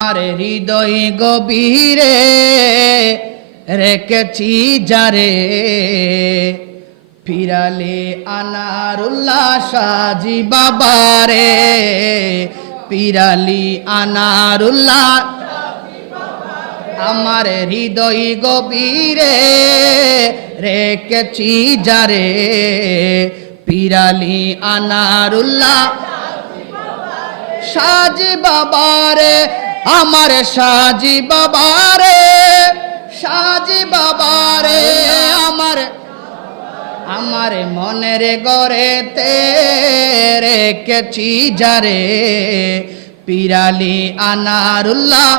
আমার হৃদয় গভীরে রেখেছি যারে পিরালে আনারুল্লাহ সাজি বাবারে পিরালি আনারুল্লাহ আমার হৃদয় গভীরে রেখেছি যারে পিরালি আনারুল্লাহ সাজি বাবারে আমার সাজি বাবারে সাজি বাবারে আমার মনের গড়েতে রেখেছি যারে পিরালি আনারুল্লাহ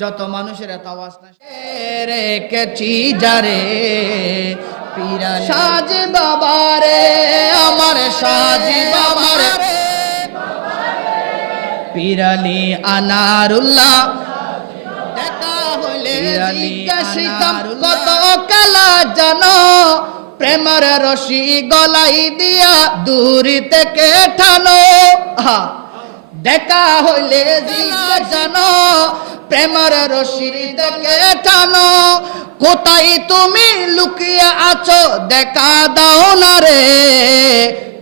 যত মানুষের এত আওয়াজ না রেখেছি যারে পিরালি সাজি বাবারে আমার সাজি বাবারে পিরালি আনারুল্লাহ দেখা হইলে জিজ্ঞাসিতাম কত কালা জানো প্রেমের রশি গলাই দিয়া দূরি থেকে টানো দেখা হইলে জানো প্রেমের রশি থেকে টানো কোথায় তুমি লুকিয়ে আছো দেখা দাও না রে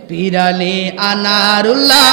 পিরালি আনারুল্লাহ